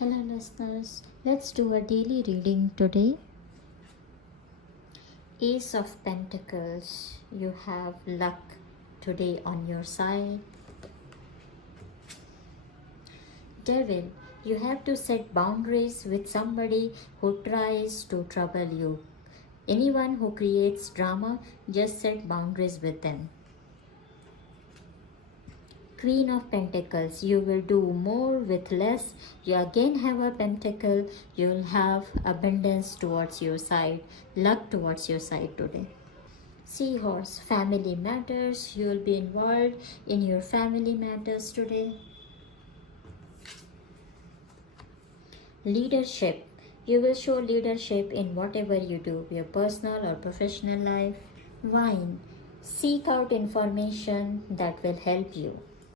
Hello, listeners. Let's do a daily reading today. Ace of Pentacles. You have luck today on your side. Devil. You have to set boundaries with somebody who tries to trouble you. Anyone who creates drama, just set boundaries with them. Queen of Pentacles, you will do more with less. You again have a pentacle. You will have abundance towards your side, luck towards your side today. Seahorse, family matters. You will be involved in your family matters today. Leadership, you will show leadership in whatever you do, your personal or professional life. Wine, seek out information that will help you.